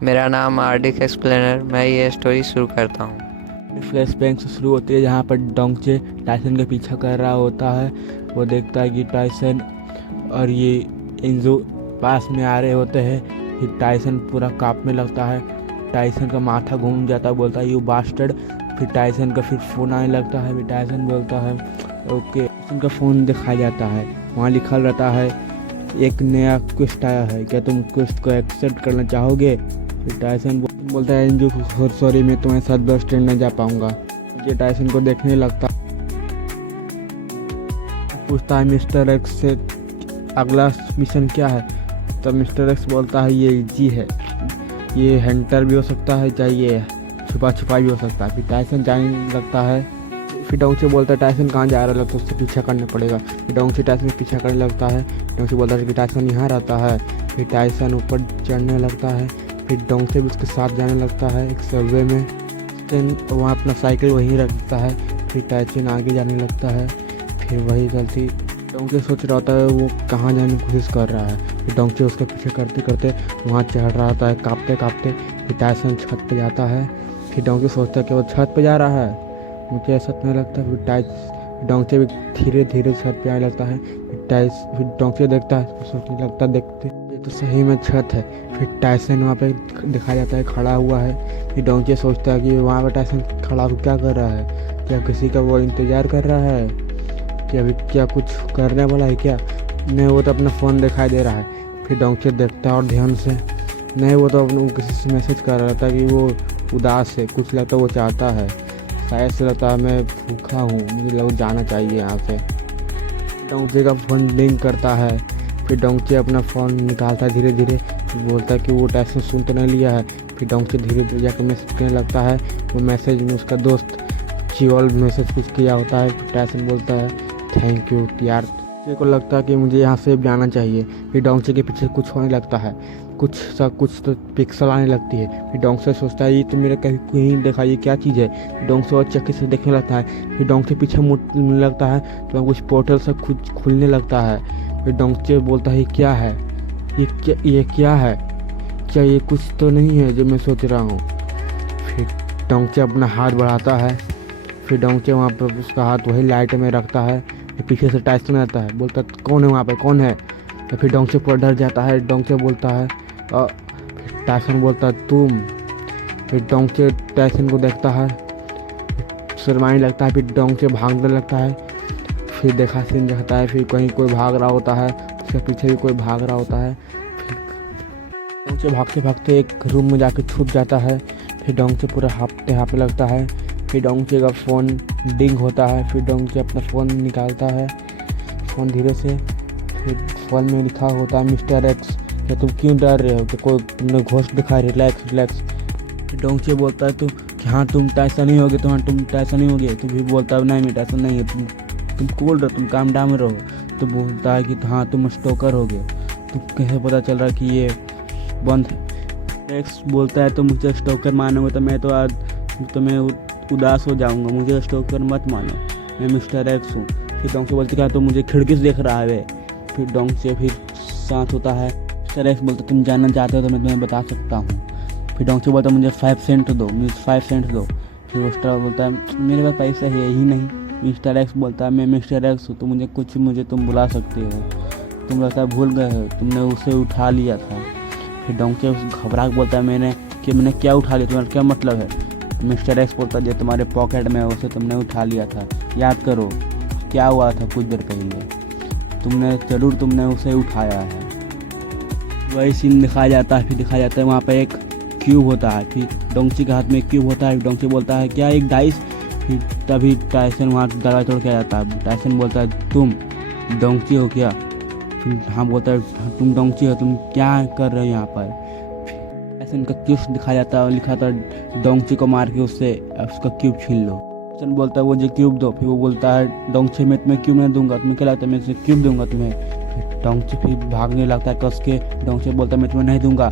मेरा नाम आरडिक एक्सप्लेनर। मैं ये स्टोरी शुरू करता हूँ। फ्लैशबैक से शुरू होती है जहाँ पर डोंगचे टाइसन का पीछा कर रहा होता है। वो देखता है कि टाइसन और ये इंजो पास में आ रहे होते हैं। फिर टाइसन पूरा कांपने लगता है। टाइसन का माथा घूम जाता है, बोलता है यू बास्टर्ड। फिर टाइसन का फिर फ़ोन आने लगता है। फिर टाइसन बोलता है ओके। टाइसन का फ़ोन दिखाया जाता है, वहाँ लिखा रहता है एक नया क्वेस्ट आया है, क्या तुम क्वेस्ट को एक्सेप्ट करना चाहोगे। फिर टाइसन बोलता है एंजो सॉरी मैं तुम्हारे साथ बस ट्रेन नहीं जा पाऊंगा। मुझे टाइसन को देखने लगता, पूछता है मिस्टर एक्स से अगला मिशन क्या है। तब मिस्टर एक्स बोलता है ये इजी है, ये हंटर भी हो सकता है, चाहे ये छुपा छुपा भी हो सकता है। फिर टाइसन जाने लगता है। फिर डोंगचे बोलता है टाइसन कहाँ जा रहा है, लगता है उससे पीछा करना पड़ेगा। फिर डोंगचे टाइसन का पीछा करने लगता है। डोंगचे बोलता है कि टाइसन यहाँ रहता है। फिर टाइसन ऊपर चढ़ने लगता है। फिर डोंगचे भी उसके साथ जाने लगता है एक सबवे में। वहाँ अपना साइकिल वहीं रखता है। फिर टाइसन आगे जाने लगता है। फिर वही गलती डोंगचे सोच रहा होता है वो कहाँ जाने की कोशिश कर रहा है। फिर डोंगचे उसका पीछे करते करते वहाँ चढ़ रहा होता है काँपते काँपते। फिर टाइसन छत पर जाता है। फिर डोंगचे सोचता है कि वो छत पर जा रहा है, मुझे ऐसा नहीं लगता। फिर डोंगचे भी धीरे धीरे छत पे आने लगता है। फिर डोंगचे देखता है तो सोचने लगता है देखते ये तो सही में छत है। फिर टाइसन वहाँ पे दिखाया जाता है खड़ा हुआ है। फिर डोंगचे सोचता है कि वहाँ पे टाइसन खड़ा होकर क्या कर रहा है, क्या किसी का वो इंतज़ार कर रहा है, कि अभी क्या कुछ करने वाला है क्या। नहीं, वो तो अपना फ़ोन दिखाई दे रहा है। फिर डोंगचे देखता है और ध्यान से, नहीं वो तो अपने किसी से मैसेज कर रहा था कि वो उदास है, कुछ लगता वो चाहता है, शायद से लगता है मैं भूखा हूँ, मुझे लोग जाना चाहिए यहाँ से। डोंगचे का फ़ोन रिंग करता है। फिर डोंगचे अपना फ़ोन निकालता है धीरे धीरे, बोलता है कि वो टाइसन सुन तो नहीं लिया है। फिर डोंगचे धीरे धीरे जाकर मैसेज करने लगता है। वो मैसेज में उसका दोस्त चियोल मैसेज कुछ किया होता है। फिर टाइसन बोलता है थैंक यू यार। डोंगचे को लगता है कि मुझे यहाँ से जाना चाहिए। फिर डोंगचे के पीछे कुछ होने लगता है, कुछ तो पिक्सल आने लगती है। फिर डोंगचे सोचता है ये तो मेरा कहीं देखा, ये क्या चीज़ है। डोंगचे और चक्के से देखने लगता है। फिर डोंगचे पीछे मुड़ने लगता है तो कुछ पोर्टल से कुछ खुलने लगता है। फिर डोंगचे बोलता है क्या है, ये क्या है, क्या ये कुछ तो नहीं है जो मैं सोच रहा हूँ। फिर डोंगचे अपना हाथ बढ़ाता है। फिर डोंगचे वहाँ पर उसका हाथ वही लाइट में रखता है। फिर पीछे से टाइसन आता है, बोलता है कौन है वहाँ पर, कौन है। तो फिर डोंगचे पूरा डर जाता है। डोंगचे बोलता है फिर टाइसन बोलता है तुम। फिर डोंगचे टाइसन को देखता है, शर्माने लगता है। फिर डोंगचे भागने लगता है। फिर देखा सीन दिखाता है, फिर कहीं कोई भाग रहा होता है, उसके पीछे भी कोई भाग रहा होता है। फिर डोंगचे भागते भागते एक रूम में जाकर छुप जाता है। फिर डोंगचे पूरा हाँफने लगता है। फिर डोंगचे का फ़ोन डिंग होता है। फिर डोंगचे अपना फ़ोन निकालता है, फ़ोन धीरे से। फिर फ़ोन में लिखा होता है मिस्टर एक्स, क्या तुम क्यों डर रहे हो, कि कोई तुमने घोस्ट दिखा, रिलैक्स रिलैक्स। डोंगचे बोलता है कि हाँ तुम टाइसन नहीं होगे, तुम टाइसन नहीं होगे। तो भी बोलता है नहीं मैं टाइसन नहीं है, तुम कूल रहो, तुम काम डाम रहो। तो बोलता है कि हाँ तुम स्टोकर हो गए, तो कैसे पता चल रहा है कि ये बंद है। एक्स बोलता है तो मुझे स्टोकर मानोगे तो मैं तो आज मैं उदास हो जाऊँगा, मुझे स्टोकर मत मानो, मैं मिस्टर एक्स हूँ। फिर डोंगचे बोलते क्या तो मुझे खिड़की से देख रहा है। फिर डोंगचे फिर साथ होता है। मिस्टर एक्स बोलता तुम जानना चाहते हो तो मैं तुम्हें बता सकता हूँ। फिर डोंगचे बोलता मुझे 5 सेंट दो, मुझे 5 सेंट दो। फिर मिस्टर बोलता है मेरे पास पैसा है ही नहीं। मिस्टर एक्स बोलता है मैं मिस्टर एक्स हूँ तो मुझे तुम बुला सकते हो, तुम लगता है भूल गए हो, तुमने उसे उठा लिया था। फिर डोंगचे घबरा के बोलता है मैंने क्या उठा लिया, तुम्हारा क्या मतलब है। मिस्टर एक्स बोलता है जो तुम्हारे पॉकेट में है उसे तुमने उठा लिया था, याद करो क्या हुआ था कुछ देर पहले, तुमने उसे उठाया है। वही सीन दिखाया जाता है। फिर दिखाया जाता है वहाँ पर एक क्यूब होता है। फिर डोंगचे के हाथ में एक क्यूब होता है। डोंगचे बोलता है क्या एक डाइस। फिर तभी टाइसन वहाँ दरवाजा तोड़ के आ जाता है। टाइसन बोलता है तुम डोंगचे हो क्या। फिर हाँ बोलता है तुम डोंगचे हो, तुम क्या कर रहे हो यहाँ पर। टाइसन का क्यूब दिखाया जाता है और लिखा था डोंगचे को मार के उससे उसका क्यूब छीन लो। टाइसन बोलता है वो जो क्यूब दो। फिर वो बोलता है डोंगचे मैं तुम्हें क्यूब नहीं दूंगा, तुम्हें क्या लगता है मैं क्यूब दूंगा तुम्हें। फिर डोंगचे फिर भागने लगता है कस के। डोंगचे बोलता है मैं तुम्हें नहीं दूंगा।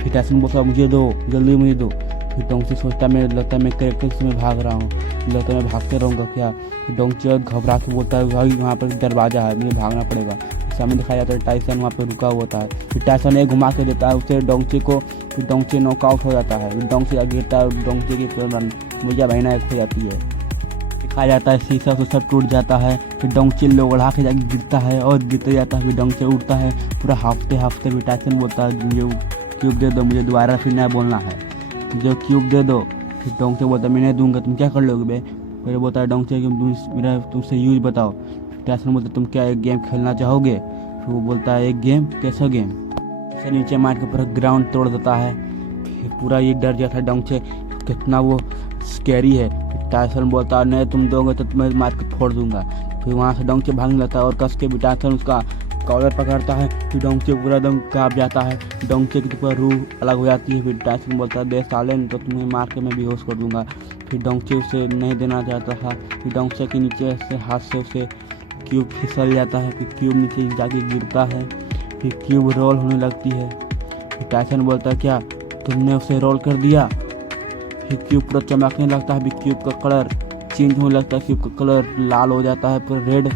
फिर टाइसन बोलता है मुझे दो, जल्दी मुझे दो। फिर डोंगचे सोचता है लगता है मैं कैरेक्टर से मैं भाग रहा हूँ, लगता है मैं भागते रहूँगा क्या। फिर डोंगचे घबरा के बोलता है भाई वहाँ पर दरवाज़ा है, मुझे भागना पड़ेगा। सामने दिखाया जाता है टाइसन वहाँ पे रुका हुआ होता है। फिर टाइसन एक घुमा के देता है उसे डोंगचे को, फिर डोंगचे नॉकआउट हो जाता है। फिर डोंगचे गिरता है और डोंगचे की मुझे बहना एक हो जाती है। दिखाया जाता है शीशा से सब टूट जाता है। फिर डोंगचे लोग उड़ा के जाके गिरता है और गिरते जाता है। फिर डोंगचे उड़ता है पूरा हाफते। फिर टाइसन बोलता है मुझे क्यूब दे दो, मुझे दोबारा फिर नया बोलना है, मुझे क्यूब दे दो। फिर डोंगचे बोलता है मैं नहीं दूंगा, तुम क्या कर लोगे बे। फिर बोलता है डोंगचे कि मेरा तुमसे यूज बताओ। टाइसन बोलता है तुम क्या एक गेम खेलना चाहोगे। फिर वो बोलता है एक गेम, कैसा गेम। ऐसे नीचे मार के पूरा ग्राउंड तोड़ देता है। फिर पूरा ये डर जाता है डोंगचे कितना वो स्कैरी है। टाइसन बोलता है नहीं तुम दोगे तो तुम्हें मार के फोड़ दूंगा। फिर वहाँ से डोंगचे भागने लगता है और कस के भी टाइसन उसका कॉलर पकड़ता है। फिर डोंगचे पूरा एकदम काँप जाता है। डोंगचे की पूरा रूह अलग हो जाती है। फिर टाइसन बोलता है दे साले नहीं तो तुम्हें मार के मैं बेहोश कर दूंगा। फिर डोंगचे उसे नहीं देना चाहता था। फिर डोंगचे के नीचे से हाथ से उसे क्यूब फिसल जाता है। फिर क्यूब नीचे जाके गिरता है। फिर क्यूब रोल होने लगती है। फिर टाइसन बोलता है क्या तुमने उसे रोल कर दिया। फिर क्यूब पूरा चमकने लगता है। फिर क्यूब का कलर चेंज होने लगता है। क्यूब का कलर लाल हो जाता है पूरा रेड।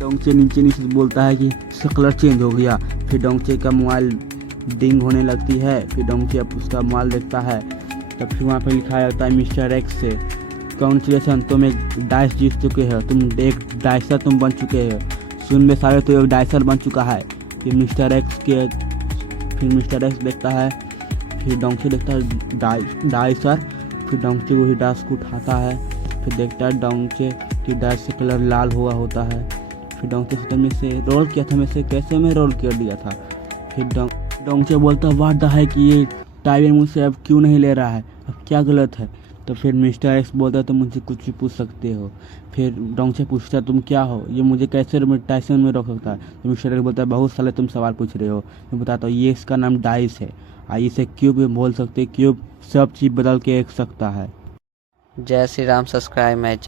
डोंगचे नीचे बोलता है कि इसका कलर चेंज हो गया। फिर डोंगचे का मोबाइल डिंग होने लगती है। फिर डोंगचे अब उसका मोबाइल देखता है। तब फिर वहाँ पर लिखा जाता है मिस्टर एक्स से कॉन्ग्रेचुलेसन तुम एक डाइस जीत चुके हो, तुम एक डाइसर तुम बन चुके हो। सुन में सारे तो एक डाइसर बन चुका है। फिर मिस्टर एक्स देखता है। फिर डोंगचे देखता है डाइसर। फिर डोंगचे वही डाइस को उठाता है। फिर देखता है डोंगचे की डाइस से कलर लाल हुआ होता है। फिर डोंगचे सोचता में से रोल किया था, मैं से कैसे मैं रोल कर दिया था। फिर डोंगचे बोलता वाट द है कि ये टाइगर मुझसे अब क्यों नहीं ले रहा है, अब क्या गलत है। तो फिर मिस्टर एक्स बोलता है तुम मुझसे कुछ भी पूछ सकते हो। फिर डोंगचे पूछता है तुम क्या हो, ये मुझे कैसे टाइसन में रोक सकता है। तो मिस्टर एक्स बोलता है बहुत साले तुम सवाल पूछ रहे हो। मैं बताता हूँ ये इसका नाम डाइस है। आइए इसे क्यूब में बोल सकते, क्यूब सब चीज़ बदल के एक सकता है। जय श्री राम। Subscribe match.